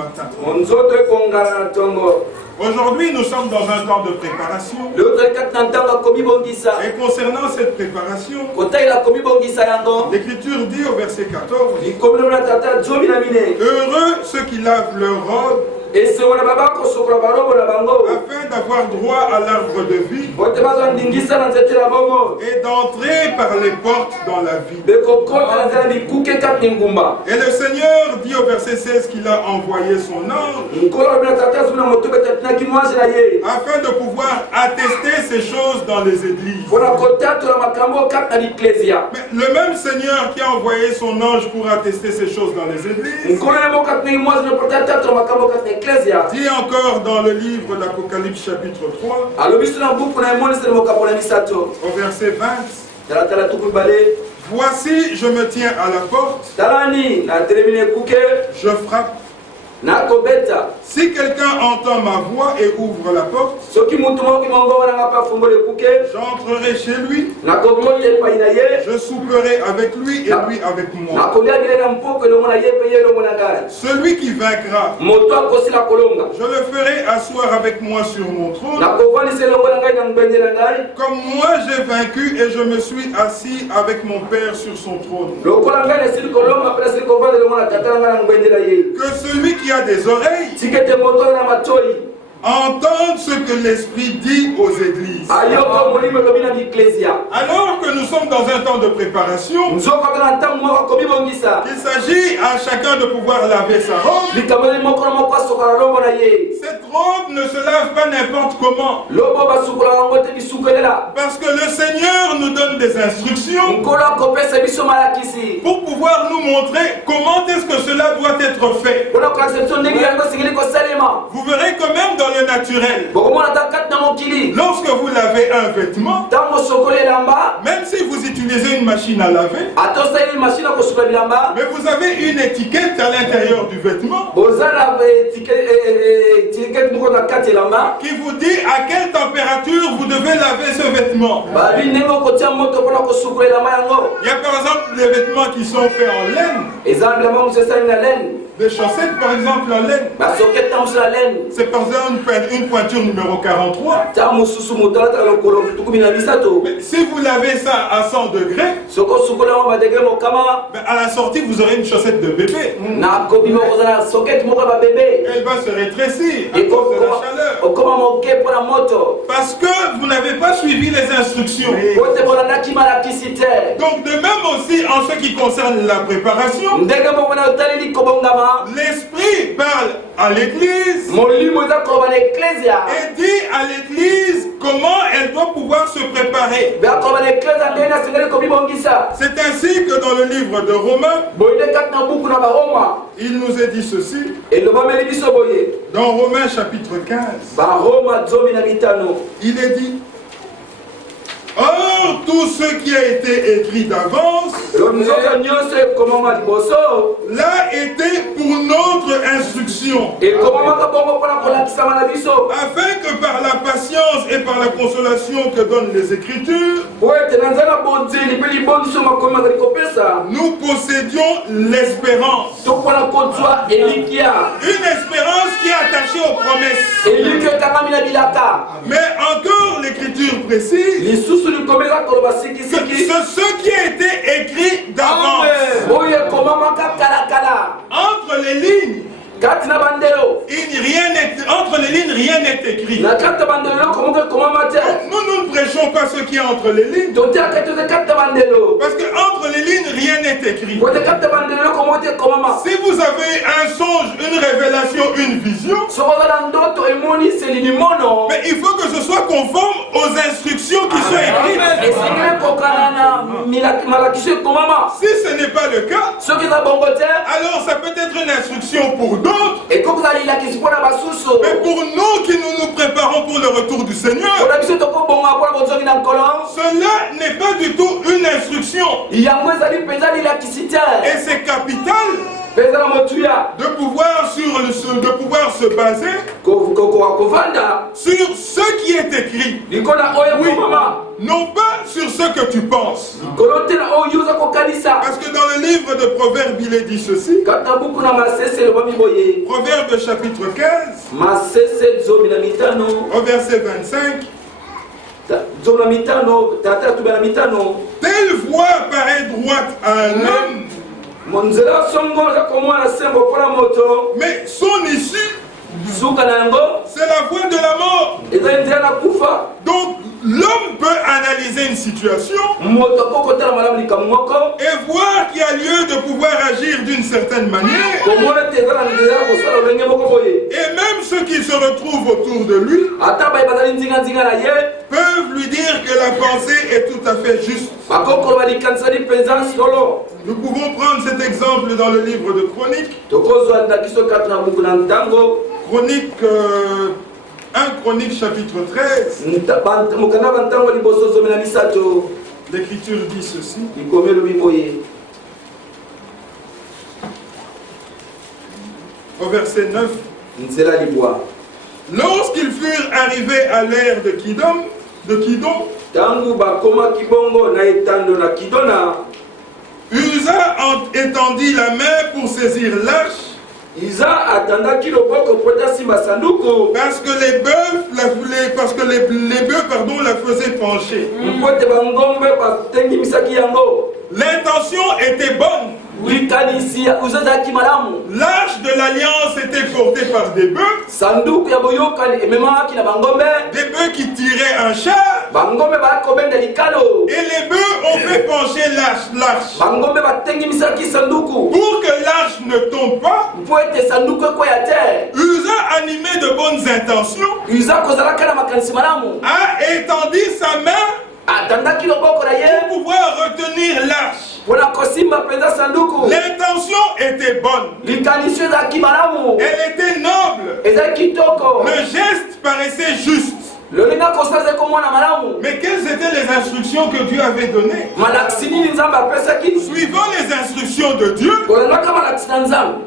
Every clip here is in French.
matin. Aujourd'hui, nous sommes dans un temps de préparation. Et concernant cette préparation, l'Écriture dit au verset 14, heureux ceux qui lavent leur robe, afin d'avoir droit à l'arbre de vie et d'entrer par les portes dans la vie. Et le Seigneur dit au verset 16 qu'il a envoyé son ange afin de pouvoir attester ces choses dans les églises. Mais le même Seigneur qui a envoyé son ange pour attester ces choses dans les églises dit encore dans le livre d'Apocalypse chapitre 3 au verset 20, voici je me tiens à la porte, je frappe. Si quelqu'un entend ma voix et ouvre la porte, j'entrerai chez lui, je souperai avec lui et lui avec moi. Celui qui vaincra, je le ferai asseoir avec moi sur mon trône, comme moi j'ai vaincu et je me suis assis avec mon Père sur son trône. Que celui qui a des oreilles entendre ce que l'Esprit dit aux églises. Alors que nous sommes dans un temps de préparation, il s'agit à chacun de pouvoir laver sa robe. Cette robe ne se lave pas n'importe comment. Parce que le Seigneur nous donne des instructions pour pouvoir nous montrer comment est-ce que cela doit être fait. Vous verrez quand même dans le naturel, lorsque vous lavez un vêtement, même si vous utilisez une machine à laver, mais vous avez une étiquette à l'intérieur du vêtement qui vous dit à quelle température vous devez laver ce vêtement. Il y a par exemple des vêtements qui sont faits en laine. Des chaussettes par exemple en laine. C'est par exemple une pointure numéro 43. Mais si vous lavez ça à 100 degrés, à la sortie vous aurez une chaussette de bébé. Elle va se rétrécir à cause de la chaleur. Parce que vous n'avez pas suivi les instructions. Donc de même aussi en ce qui concerne la préparation, l'Esprit parle à l'Église et dit à l'Église comment elle doit pouvoir se préparer. C'est ainsi que dans le livre de Romains, il nous est dit ceci. Dans Romains chapitre 15, il est dit: or, tout ce qui a été écrit d'avance l'a été pour notre instruction, afin que par la patience et par la consolation que donnent les Écritures, nous possédions l'espérance. Une espérance qui est attachée aux promesses. Mais encore l'Écriture précise que ce qui a été écrit d'avance, entre les lignes, entre les lignes, rien n'est écrit. Nous ne prêchons pas ce qui est entre les lignes. Parce que entre les lignes, rien n'est écrit. Si vous avez un songe, une révélation, une vision, mais il faut que ce soit conforme aux instructions qui sont écrites. Si ce n'est pas le cas, alors ça peut être une instruction pour d'autres. Mais pour nous qui nous préparons pour le retour du Seigneur, cela n'est pas du tout une instruction. Et c'est capital de pouvoir se baser sur ce qui est écrit. Oui, non pas sur ce que tu penses. Parce que dans le livre de Proverbes, il est dit ceci. Proverbes chapitre 15, au verset 25. Telle voie paraît droite à un homme, mais son issue, c'est la voie de la mort. Donc l'homme peut analyser une situation et voir qu'il y a lieu de pouvoir agir d'une certaine manière. Et même ceux qui se retrouvent autour de lui peuvent lui dire que la pensée est tout à fait juste. Nous pouvons prendre cet exemple dans le livre de Chroniques. Chronique 1 Chronique chapitre 13. L'Écriture dit ceci. Au verset 9. Lorsqu'ils furent arrivés à l'ère de Kidon, Uza étendit la main pour saisir l'arche. Parce que les bœufs la faisaient pencher. L'intention était bonne. L'arche de l'alliance était portée par des bœufs. Des bœufs qui tiraient un char. Et les bœufs ont fait pencher l'arche. Pour que l'arche ne tombe pas, Uza, animé de bonnes intentions, a étendu sa main pour pouvoir retenir l'arche. L'intention était bonne. Elle était noble. Le geste paraissait juste. Mais quelles étaient les instructions que Dieu avait données? Suivant les instructions de Dieu,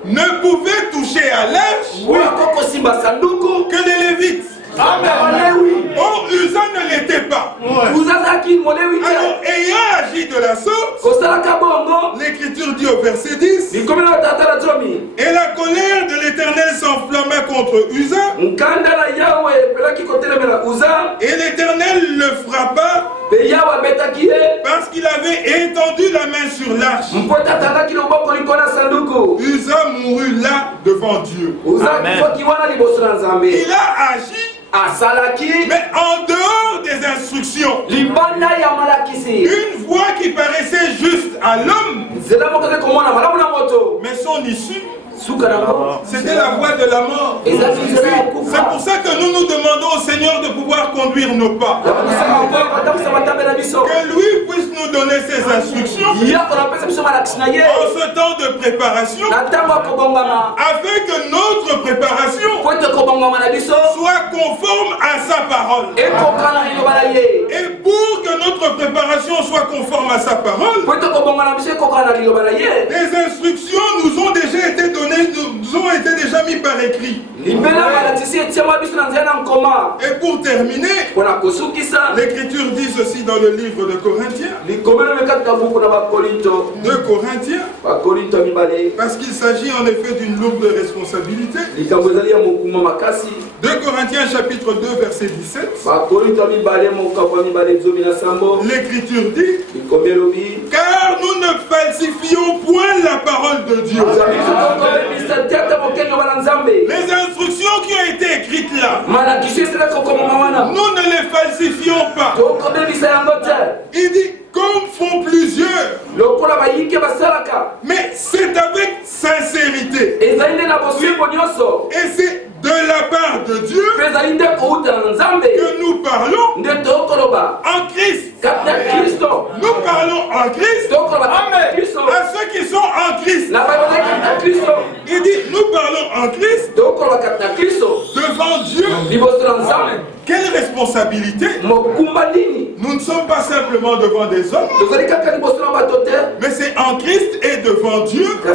ne pouvaient toucher à l'arche que les Lévites. Or, Uza ne l'était pas. Alors, ayant agi de la sorte, l'Écriture dit au verset 10, et la colère de l'Éternel s'enflamma contre Uza, et l'Éternel le frappa parce qu'il avait étendu la main sur l'arche. Uza mourut là devant Dieu. Amen. Il a agi, mais en dehors des instructions. Une voie qui paraissait juste à l'homme, mais son issue, c'était la voie de la mort. C'est pour ça que nous nous demandons au Seigneur de pouvoir conduire nos pas. Que lui puisse nous donner ses instructions en ce temps de préparation, afin que notre préparation soit conforme à sa parole. Et pour que notre préparation soit conforme à sa parole, des instructions nous ont déjà été données, nous ont été déjà mis par écrit. Et pour terminer, l'Écriture dit ceci dans le livre de Corinthiens. 2 Corinthiens, parce qu'il s'agit en effet d'une lourde responsabilité. 2 Corinthiens chapitre 2 verset 17. L'Écriture dit, car nous ne falsifions point la parole de Dieu. Les instructions qui ont été écrites là, nous ne les falsifions pas. Il dit, comme font plusieurs, mais c'est avec sincérité. Et c'est de la part de Dieu que nous parlons en Christ. Nous parlons en Christ à ceux qui sont en Christ. Il dit, nous parlons en Christ devant Dieu. Quelle responsabilité! Nous ne sommes pas simplement devant des hommes, mais c'est en Christ et devant Dieu que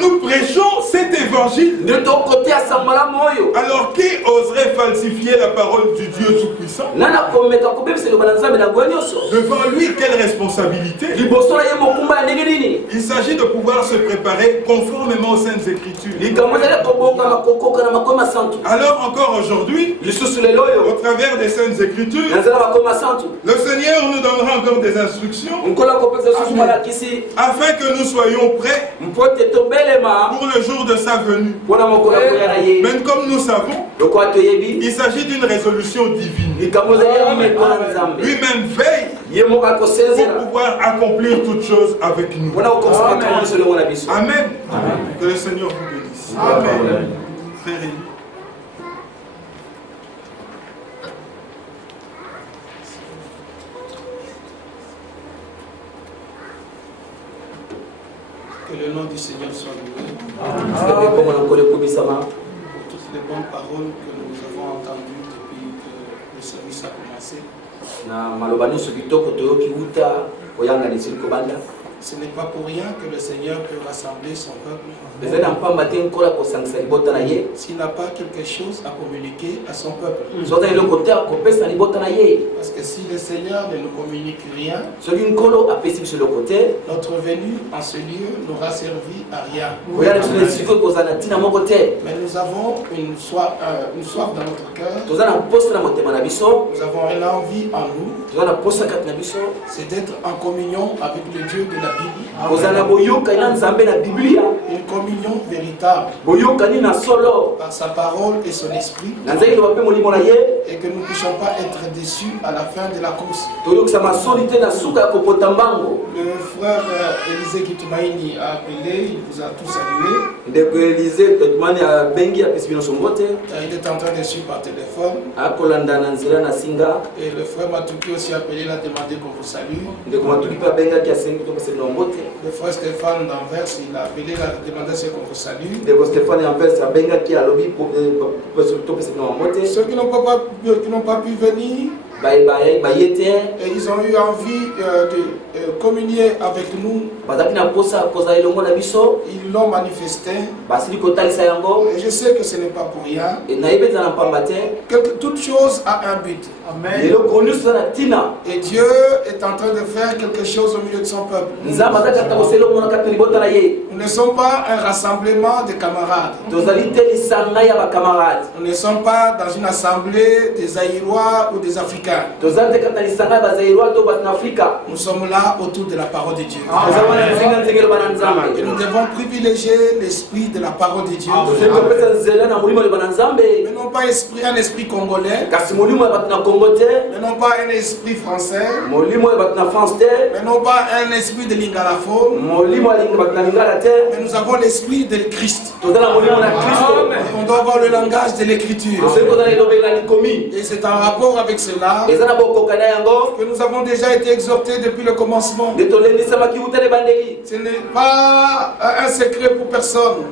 nous prêchons cet évangile. falsifier la parole du Dieu Tout-Puissant? Devant lui, quelle responsabilité? Il s'agit de pouvoir se préparer conformément aux Saintes Écritures. Alors encore aujourd'hui, au travers des Saintes Écritures, le Seigneur nous donnera encore des instructions afin que nous soyons prêts pour le jour de sa venue. Même comme nous savons, il s'agit d'une résolution divine. Lui-même veille pour pouvoir accomplir toutes choses avec nous. Amen. Que le Seigneur vous bénisse. Amen. Frère Élie. Que le nom du Seigneur soit loué. Pour toutes les bonnes paroles que nous avons entendues depuis que le service a commencé. Ce n'est pas pour rien que le Seigneur peut rassembler son peuple. S'il n'a pas quelque chose à communiquer à son peuple. Parce que si le Seigneur ne nous communique rien, notre venue en ce lieu n'aura servi à rien. Mais nous avons une soif dans notre cœur. Nous avons une envie en nous. C'est d'être en communion avec le Dieu de la Bible. Une communion véritable par sa parole et son esprit, et que nous ne puissions pas être déçus à la fin de la course. Le frère Élisée Kitumaini a appelé, il vous a tous salué. Il est en train de suivre par téléphone. Et le frère Matuki aussi a appelé, il a demandé qu'on vous salue. Le frère Stéphane d'Anvers, il a appelé, il a demandé ce qu'on vous salue. Ceux qui n'ont pas pu venir, et ils ont eu envie de communier avec nous. Ils l'ont manifesté. Et je sais que ce n'est pas pour rien. Que toute chose a un but. Amen. Et Dieu est en train de faire quelque chose au milieu de son peuple. Nous ne sommes pas un rassemblement de camarades. Nous ne sommes pas dans une assemblée des Aïrois ou des Africains. Nous sommes là autour de la parole de Dieu. Et nous devons privilégier l'esprit de la parole de Dieu. Mais non pas un esprit congolais. Mais non pas un esprit français. Mais non pas un esprit de lingalaphone. Mais nous avons l'esprit de Christ. On doit avoir le langage de l'écriture. Et c'est en rapport avec cela que nous avons déjà été exhortés depuis le commencement. Ce n'est pas un secret pour personne.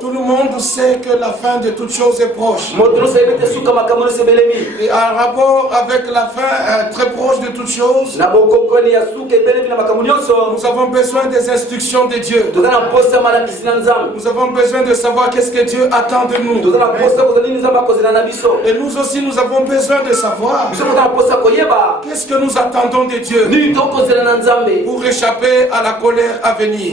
Tout le monde sait que la fin de toute chose est proche. Et en rapport avec la fin très proche de toute chose, nous avons besoin des instructions de Dieu. Nous avons besoin de savoir qu'est-ce que Dieu attend de nous. Et nous aussi nous avons besoin de savoir qu'est-ce que nous attendons de Dieu pour échapper à la colère à venir.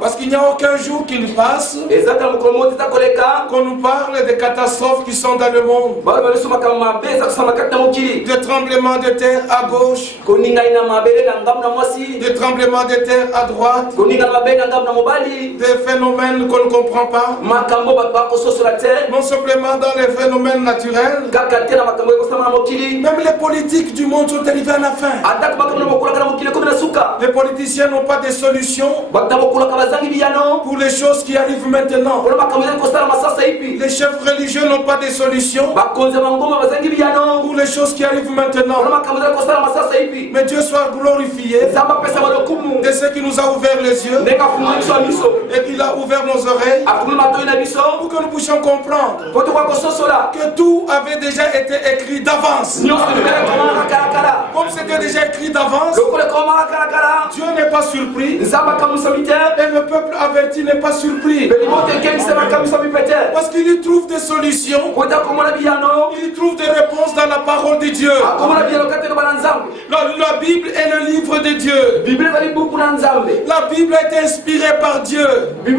Parce qu'il n'y a aucun jour qui nous passe qu'on nous parle des catastrophes qui sont dans le monde, de tremblements de terre à gauche, de tremblements de terre à droite, des phénomènes qu'on ne comprend pas, non simplement dans les phénomènes naturels. Même les politiques du monde sont arrivés à la fin. Les politiciens n'ont pas de solution pour les choses qui arrivent maintenant. Les chefs religieux n'ont pas de solution pour les choses qui arrivent maintenant. Mais Dieu soit glorifié de ce qui nous a ouvert les yeux et qu'il a ouvert nos oreilles pour que nous puissions comprendre que tout avait déjà été écrit d'avance. Comme c'était déjà écrit d'avance, Dieu n'est pas surpris et le peuple avait averti n'est pas surpris. Parce qu'il y trouve des solutions. Il y trouve des réponses dans la parole de Dieu. La Bible est le livre de Dieu. La Bible a été inspirée par Dieu. Et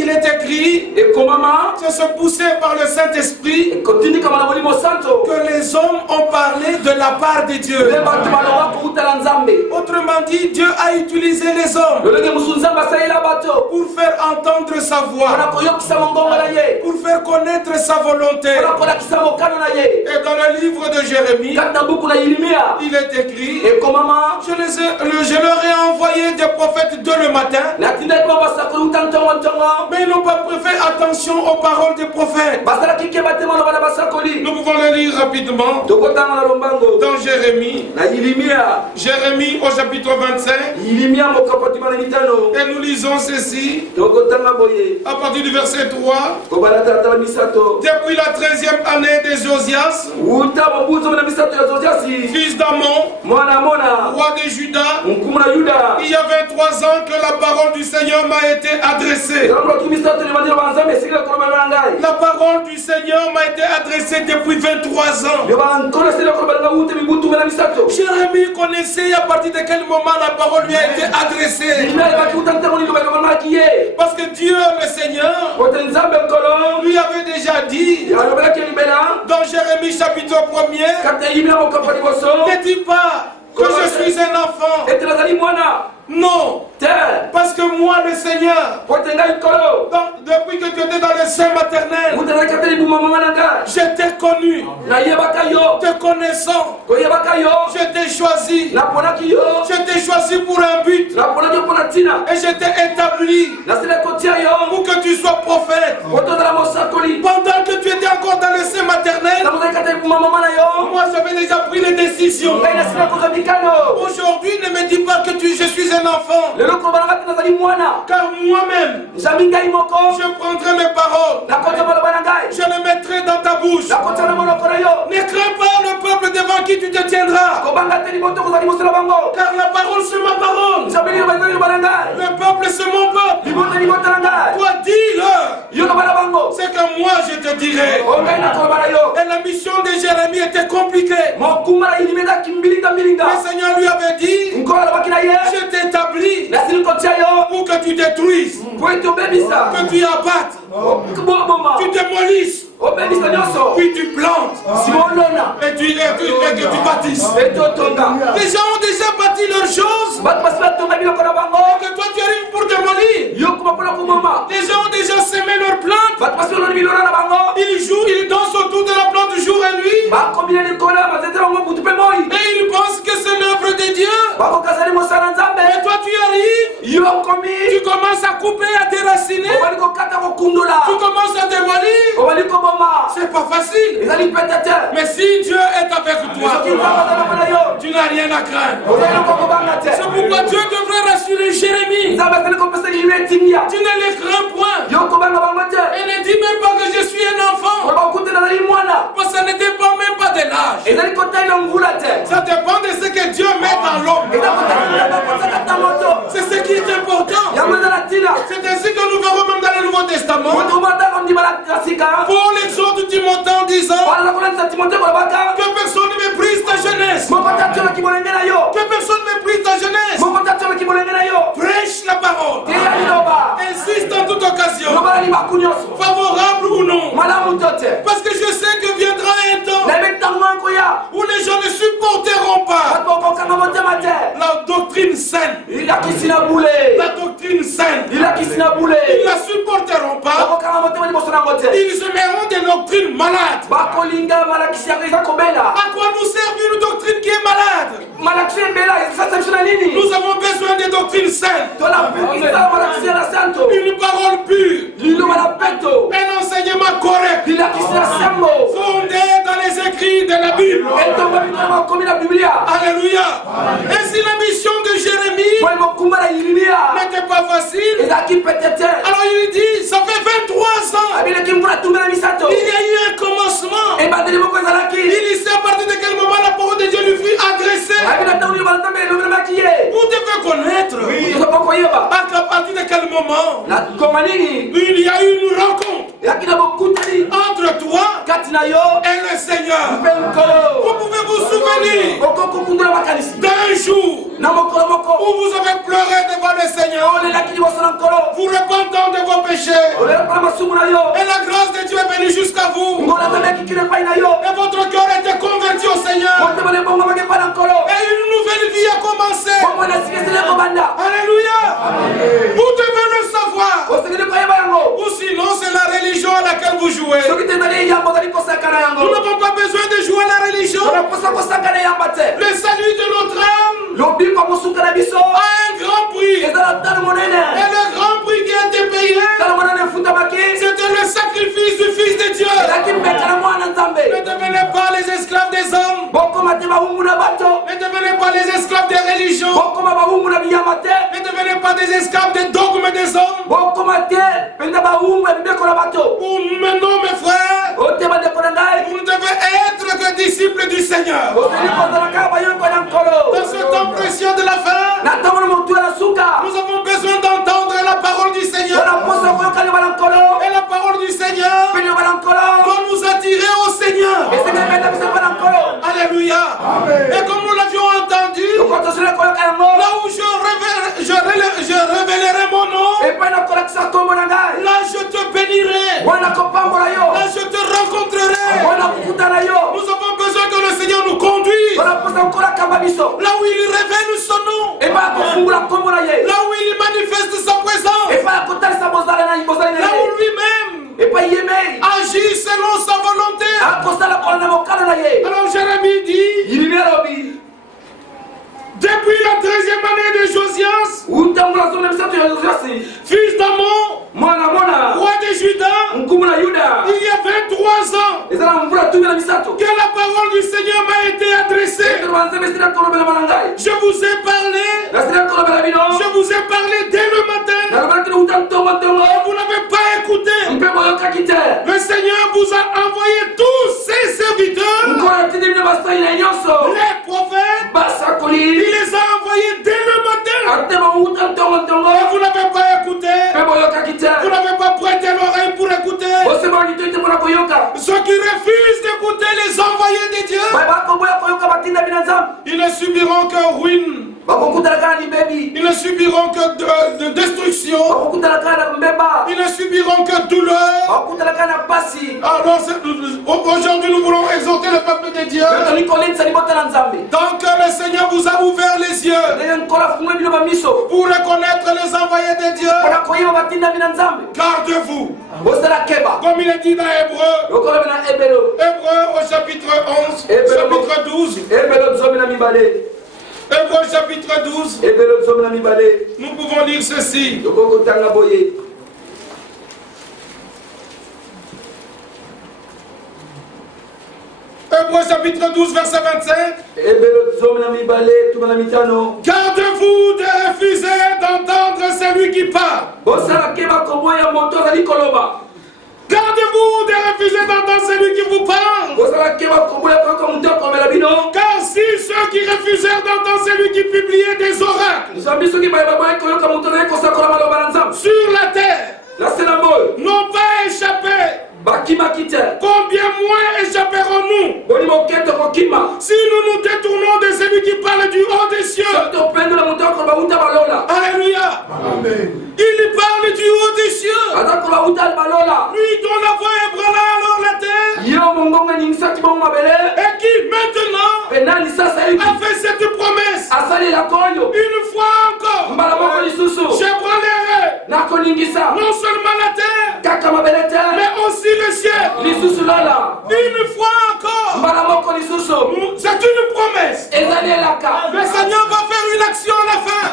il est écrit, c'est se pousser par le Saint-Esprit que les hommes ont parlé de la part de Dieu. Autrement dit, Dieu a utilisé les hommes pour faire entendre sa voix, pour faire connaître sa volonté. Et dans le livre de Jérémie, il est écrit, je leur ai envoyé des prophètes dès le matin, mais ils n'ont pas fait attention aux paroles des prophètes. Nous pouvons le lire rapidement dans Jérémie. Jérémie au chapitre 25. Et nous lisons ceci à partir du verset 3. Depuis la 13e année des Josias, fils d'Amon, roi de Juda, il y a 23 ans que la parole du Seigneur m'a été adressée. La parole du Seigneur m'a été adressée depuis 23 ans. Jérémie connaissait à partir de quel moment la parole lui a été adressée. Parce que Dieu, le Seigneur, lui avait déjà dit dans Jérémie chapitre 1er, ne dis pas que je suis un enfant. Non, parce que moi le Seigneur, depuis que tu étais dans le sein maternel, je t'ai connu, te connaissant, je t'ai choisi, pour un but, et je t'ai établi pour que tu sois prophète. Pendant que tu étais encore dans le sein maternel, moi j'avais déjà pris les décisions. Aujourd'hui, ne me dis pas que je suis un enfant, car moi-même je prendrai mes paroles, je les mettrai dans ta bouche. Ne crains pas le peuple devant qui tu te tiendras, car la parole c'est ma parole, le peuple c'est mon peuple. Toi dis-leur ce que moi je te dirai. Et la mission de Jérémie était compliquée. Le Seigneur lui avait dit, je t'établis pour que tu détruises, que tu abattes, tu démolisses, puis tu plantes, et tu bâtisses. Les gens ont déjà bâti leurs choses, et que toi tu arrives pour démolir. Les gens ont déjà semé leurs plantes, ils dansent autour de la plante jour et nuit, et ils pensent que c'est l'œuvre de Dieu. Et toi tu arrives, tu commences à couper, à déraciner, tu commences à démolir. C'est pas facile. Mais si Dieu est avec toi, tu n'as rien à craindre. C'est pourquoi Dieu devrait rassurer Jérémie. Tu ne les crains point. Et ne dis même pas que je suis un enfant, parce que ça ne dépend même pas de l'âge. Ça dépend de ce que Dieu met dans l'homme. C'est ce qui est important. C'est ainsi que nous verrons même dans le Nouveau Testament. Paul exhorte Timothée en disant que personne ne méprise ta jeunesse. Que personne ne méprise ta jeunesse. Prêche la parole. Insiste en toute occasion, favorable ou non. Parce que je sais que viendra un temps où les gens ne supporteront pas la doctrine saine. La doctrine saine. Ils ne la supporteront pas. Ils aimeront des doctrines malades. À quoi nous sert une doctrine qui est malade? Nous avons besoin des doctrines saines. Une parole pure. Un enseignement correct. Fondé dans les écrits de la Bible. Alléluia. Ainsi la mission de Jérémie n'était pas facile. Alors il dit, ça fait 23 ans. Il y a eu un commencement. Il sait à partir de quel moment la parole de Dieu lui fut adressée. Vous devez connaître à partir de quel moment il y a eu une rencontre entre toi et le Seigneur. Vous pouvez vous souvenir d'un jour où vous avez pleuré devant le Seigneur, vous repentant de vos péchés, et la grâce de Dieu est venue jusqu'à vous, et votre cœur a été converti au Seigneur, et une nouvelle vie a commencé. Alléluia. Vous devez le savoir, ou sinon c'est la religion à laquelle vous jouez. Nous n'avons pas besoin de jouer à la religion. Le salut de notre âme a un grand prix, et le grand prix qui a été payé, c'était le sacrifice du Fils de Dieu. Ne devenez pas les esclaves des hommes, ne devenez pas les esclaves des religions, ne devenez pas des esclaves des dogmes des hommes. Ou maintenant mes frères, vous ne devez être que disciples du Seigneur. Dans ce temps précieux de la fin, nous avons besoin d'entendre la parole du Seigneur. Et la parole du Seigneur doit nous attirer au Seigneur. Alléluia. Et comme nous l'avions entendu, là où je révélerai mon nom, là je te bénirai, là je te rencontrerai. Nous avons besoin que le Seigneur nous conduise là où il révèle son nom, là où il manifeste sa présence, là où lui-même agit selon sa volonté. Alors Jérémie dit, depuis la 13e année de Josias, fils d'Amon, roi de Juda, il y a 23 ans que la parole du Seigneur m'a été adressée. Je vous ai parlé dès le matin, et vous n'avez pas écouté. Le Seigneur vous a envoyé tous ses serviteurs, les prophètes, il les a envoyés dès le matin, et vous n'avez pas écouté. Vous n'avez pas prêté l'oreille pour écouter. Ceux qui refusent d'écouter les envoyés de Dieu, ils ne subiront que ruine. Ils ne subiront que de destruction. Ils ne subiront que douleur. Alors aujourd'hui nous voulons exhorter le peuple de Dieu. Tant que le Seigneur vous a ouvert les yeux pour reconnaître les envoyés de Dieu, gardez-vous. Comme il est dit dans Hébreu au chapitre 11, chapitre 12. Hébreu chapitre 12, nous pouvons lire ceci. Hébreu chapitre 12, verset 25. Gardez-vous de refuser d'entendre celui qui parle. Gardez-vous de refuser d'entendre celui qui vous parle. Car si ceux qui refusèrent d'entendre celui qui publiait des oracles sur la terre n'ont pas échappé, combien moins échapperons-nous si nous nous détournons de celui qui parle du haut des cieux? Alléluia. Il parle du haut des cieux. Lui dont la voix ébranla alors la terre, et qui maintenant a fait cette promesse. Une fois encore, j'ébranlerai non seulement la terre, mais aussi le ciel. Une fois encore, c'est une promesse. Le Seigneur va faire une action à la fin.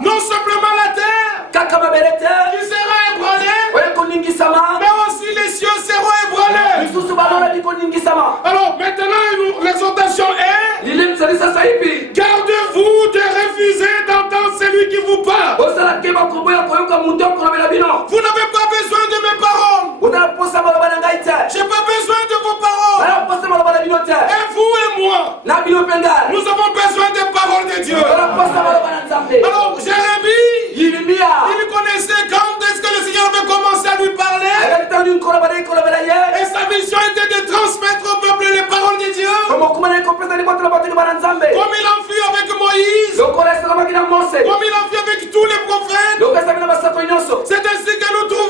Non simplement la terre qui sera ébranlée, mais aussi les cieux seront ébranlés. Alors maintenant l'exhortation est: gardez-vous de refuser d'entendre celui qui vous parle. Vous n'avez pas besoin de mes paroles. J'ai pas besoin de vos paroles. Et vous et moi, nous avons Alors Jérémie, il connaissait quand est-ce que le Seigneur avait commencé à lui parler. Et sa mission était de transmettre au peuple les paroles de Dieu. Comme il en fut avec Moïse. Comme il en fut avec tous les prophètes. C'est ainsi que nous trouvons